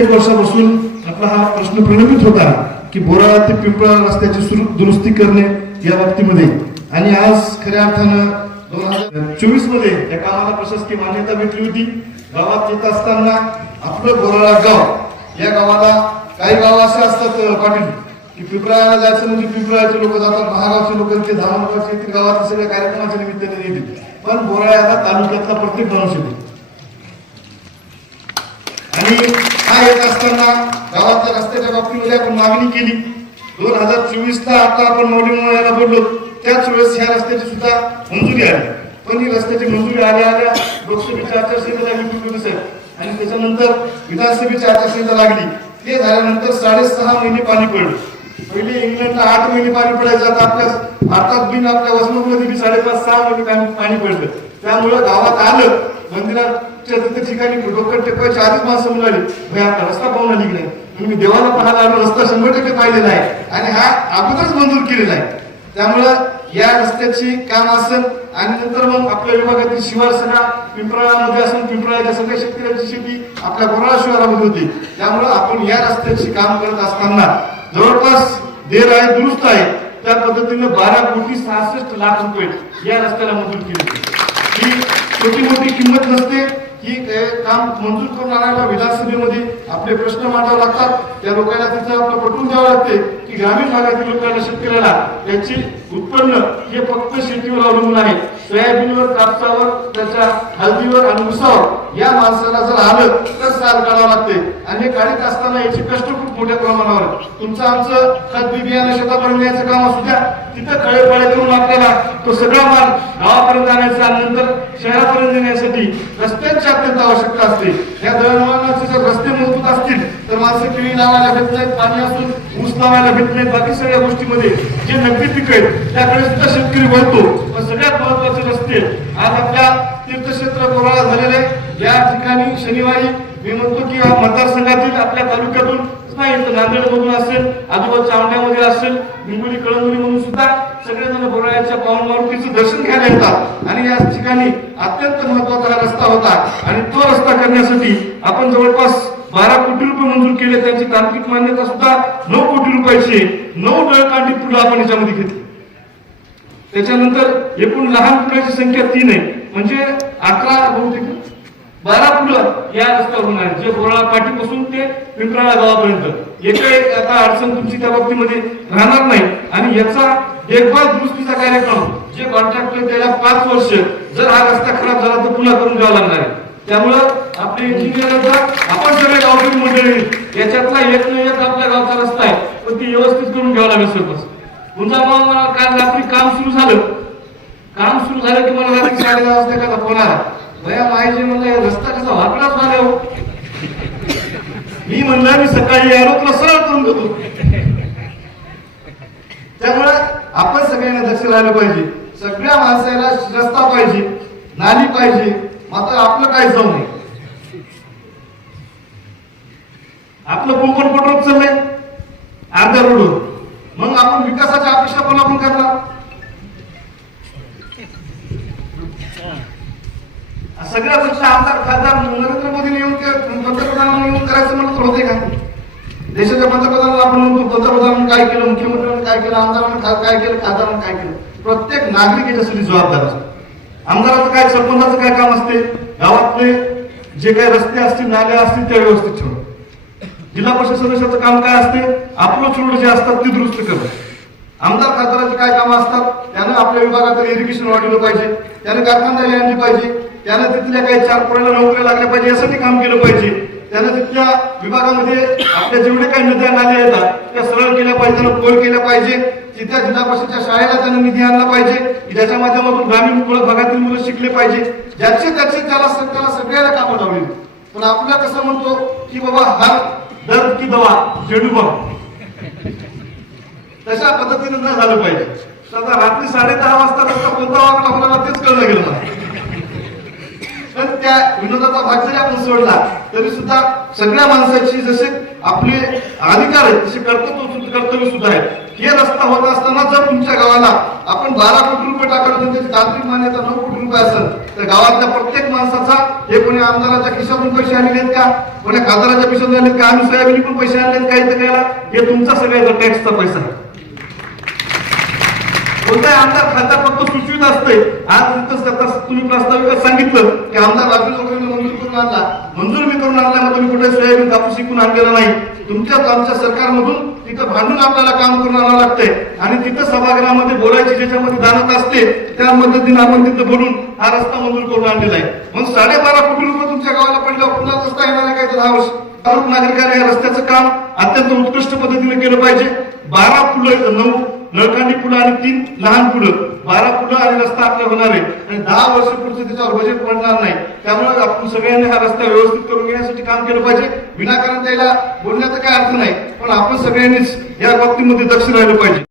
एक वर्षापासून आपला हा प्रश्न प्रलंबित होता की बोराळा ते पिंपळा रस्त्याची दुरुस्ती करणे या बाबतीमध्ये. आणि आज खऱ्या अर्थानं दोन हजार चोवीसमध्ये या कामाला प्रशासकीय मान्यता भेटली होती. गावात येत असताना आपलं बोराळा गाव या गावाला काही गाव असे असतात पाटील की पिंपळाला जायचं म्हणजे पिंपळाचे लोक जातात महागावचे लोक ते धामणगावचे येतील गावात सगळ्या कार्यक्रमाच्या निमित्ताने येतील. पण बोराळ्याला तालुक्यातला प्रत्येक माणूस येतो आणि येत असताना गावातल्या रस्त्याच्या बाबतीमध्ये आपण मागणी केली. दोन हजार चोवीस ला आता आपण मौली यायला बोललो. त्याच वेळेस ह्या रस्त्याची सुद्धा मंजुरी आली. पण ही रस्त्याची मंजुरी आल्या आल्या लोकसभेच्या आचारसंहिता लागली आणि त्याच्यानंतर विधानसभेची आचारसंहिता लागली. ते झाल्यानंतर साडेसहा महिने पाणी पडलं. पहिले इंग्लंडला आठ महिने पाणी पडायचं आता आपल्या भारतात बिन आपल्या वसमतमध्ये बी साडेपाच सहा महिने पाणी पडलं. त्यामुळं गावात आलं. मंदिरात त्या ठिकाणी डोकं टेकवायच्या आधीच माणसं म्हणाली आता रस्ता पाहून आली नाही म्हणून मी देवाला पाहायला आलो रस्ता शंभर टक्के पाहिलेला आहे. आणि हा अगोदरच मंजूर केलेला आहे. त्यामुळं या रस्त्याची काम असेल आणि नंतर मग आपल्या विभागातील शिवारसेना पिंपळामध्ये असून पिंपळाच्या सगळ्या शेतकऱ्यांची शेती आपल्या बोराळा शिवारामध्ये होती. त्यामुळं आपण या रस्त्याची काम करत असताना जवळपास देर आहे दुरुस्त आहे. त्या पद्धतीनं बारा कोटी सहासष्ट लाख रुपये या रस्त्याला मंजूर केले ही छोटी मोठी किंमत नसते. ही हे काम मंजूर करून आणायला विधानसभेमध्ये आपले प्रश्न मांडावे लागतात. त्या लोकांना तिथं आपलं पटवून द्यावं लागते की ग्रामीण भागातील लोकांना शेतकऱ्याला त्याची उत्पन्न हे फक्त शेतीवर अवलंबून आहे. सोयाबीनवर कापसावर त्याच्या हळदीवर आणि उसावर या माणसाला जर आलं तर साल काढावं लागते. आणि हे काढीत असताना याचे कष्ट खूप मोठ्या प्रमाणावर. तुमचं आमचं खत बी बियाणं शेतापर्यंत न्यायचं काम असू द्या. तिथं खळे करून आपल्याला तो सगळा माल गावापर्यंत आणायचा नंतर शहरापर्यंत नेण्यासाठी रस्त्यांची अत्यंत आवश्यकता असते. या दळणवळणाचे जर रस्ते मजबूत असतील तर माणसं केळी लावायला भेट नाहीत पाणी असून ऊस लावायला भेट नाहीत. बाकी सगळ्या गोष्टीमध्ये जे नगदी पिक आहेत त्याकडे सुद्धा शेतकरी वळतो. पण सगळ्यात महत्त्वाचे रस्ते आज आपल्या तीर्थक्षेत्र कोराळा झालेले आहे. या ठिकाणी शनिवारी मी म्हणतो की या मतदारसंघातील आपल्या तालुक्यातून नाही नांदेड मधून असेल आजोबा औंढ्यामध्ये असेल हिंगोली कळंबोली म्हणून सुद्धा सगळेजण बोराळ्याच्या पावन मारुतीचं दर्शन घ्यायला येतात. आणि या ठिकाणी अत्यंत महत्त्वाचा हा रस्ता होता. आणि तो रस्ता करण्यासाठी आपण जवळपास बारा कोटी रुपये मंजूर केले. त्यांची तांत्रिक मान्यता सुद्धा नऊ कोटी रुपयाची. नऊ डळकांडी पुढे आपण याच्यामध्ये घेतली. त्याच्यानंतर एकूण लहान पुलाची संख्या तीन आहे. म्हणजे अकरा बहुतेक बारा पुलं या रस्त्यावर होणार जे बोराळा पाठीपासून ते पिंपराळा गावापर्यंत. येथे आता अडचण तुमची त्या बाबतीमध्ये राहणार नाही. आणि याचा देखभाल दुरुस्तीचा कार्यक्रम जे कॉन्ट्रॅक्टर त्याला पाच वर्ष जर हा रस्ता खराब झाला तर पुन्हा करून घ्यावा लागणार आहे. त्यामुळं आपले इंजिनियर आपण सगळे गावकरी मंडळी याच्यातला एक न एक आपल्या गावचा रस्ता आहे. पण ती व्यवस्थित करून घ्यावा लागेल सरपंच तुमचा मग काल रात्री काम सुरू झालं. काम सुरू झालं की मला रात्री साडे दहा वाजता एखादा फोन आला. भया माहिती म्हणलं रस्ता कसा वाकडाच झाला हो? मी म्हणलं मी सकाळी आलो तुला सरळ करून देतो त्यामुळे आपण सगळ्यांना लक्ष राहिलं पाहिजे. सगळ्या माणसाला रस्ता पाहिजे नाली पाहिजे मात्र आपलं काय जाऊ नये. आपलं कोकण पटवत चाललंय अर्ध्या रोडवर. मग आपण विकासाच्या अपेक्षा पण आपण करणार? सगळ्या पक्ष आमदार खासदार नरेंद्र मोदीने येऊन के- पंतप्रधानांनी येऊन करायचं म्हणत होते का? देशाच्या पंतप्रधानाला आपण म्हणतो पंतप्रधानांनी काय केलं मुख्यमंत्र्यांनी काय केलं आमदारांनी काय केलं खासदारांनी काय केलं? प्रत्येक नागरिक याच्यासाठी जबाबदार असतो. आमदाराचं काय सरपंचाचं काय काम असते? गावातले जे काही रस्ते असतील नाल्या असतील त्या व्यवस्थित ठेवणं जिल्हा परिषद सदस्याचं काम काय असते? अप्रोच रोड जे असतात ते दुरुस्त करणं. आमदार खासदाराची काय कामं असतात? त्यानं आपल्या विभागात इरिगेशन वाढवलं पाहिजे. त्यानं कारखानदारी आणली पाहिजे. त्यानं तिथल्या काही चार पोरांना नोकऱ्या लागल्या पाहिजे यासाठी काम केलं पाहिजे. त्यानं तिथल्या विभागामध्ये आपल्या जेवढे काही निधी आणले येतात त्या सरळ केल्या पाहिजे त्यानं पोल केल्या पाहिजे. तिथल्या जिल्हा परिषदच्या शाळेला त्यानं निधी आणला पाहिजे. ज्याच्या माध्यमातून ग्रामीण कुळ भागातील मुलं शिकले पाहिजे. ज्याचे त्याचे त्याला त्याला सगळ्याला कामं लावली. पण आपल्याला कसं म्हणतो की बाबा हर दर्द की दवा जेडू बघ. तशा पद्धतीने न झालं पाहिजे. आता रात्री साडे दहा वाजता रस्ता कोणता वागला आपल्याला तेच कळलं गेलं त्या विनोदाचा भाग जरी आपण सोडला तरी सुद्धा सगळ्या माणसाची जसे आपले अधिकार आहेत तसे कर्तव्य कर्तव्य सुद्धा आहेत. हे रस्ता होत असताना जर तुमच्या गावाला आपण बारा कोटी रुपये टाकलं तर त्याची तांत्रिक मान्यता नऊ कोटी रुपये असेल तर गावातल्या प्रत्येक माणसाचा हे कोणी आमदाराच्या खिशातून पैसे आणले का? कोणी खासदाराच्या खिशातून आणलेत का? आम्ही सोयाबीन पैसे आणलेत का इथं हे तुमचा सगळ्याचा टॅक्सचा पैसा आहे. कोणताही आमदार खासदार फक्त सुचवित असते आज तुम्ही प्रास्ताविकात सांगितलं की आमदार राजू लोकांनी मंजूर करून आणला. मंजूर मी करून आणला मग तुम्ही कुठे सोयाबीन कापूस शिकून आणलेला नाही. तुमच्या आमच्या सरकारमधून तिथं भांडून आपल्याला काम करून आणावं लागतंय. आणि तिथं सभागृहामध्ये बोलायची ज्याच्यामध्ये दानत असते त्या पद्धतीने आपण तिथं बोलून हा रस्ता मंजूर करून आणलेला आहे. मग साडेबारा कोटी रुपये तुमच्या गावाला पडल्यावर पुन्हा रस्ता येणार नाही काय? दहा वर्ष प्रमुख नागरिकांनी या रस्त्याचं काम अत्यंत उत्कृष्ट पद्धतीने केलं पाहिजे. बारा फुलं नऊ नळकांडी फुलं आणि तीन लहान फुलं बारा फुलं आणि रस्ता आपला होणार आहे आणि दहा वर्ष पुढचं त्याच्यावर बजेट पडणार नाही. त्यामुळे आपण सगळ्यांनी हा रस्ता व्यवस्थित करून घेण्यासाठी काम केलं पाहिजे. विनाकारण त्याला बोलण्याचा काय अर्थ नाही. पण आपण सगळ्यांनीच या बाबतीमध्ये दक्ष राहिलं पाहिजे.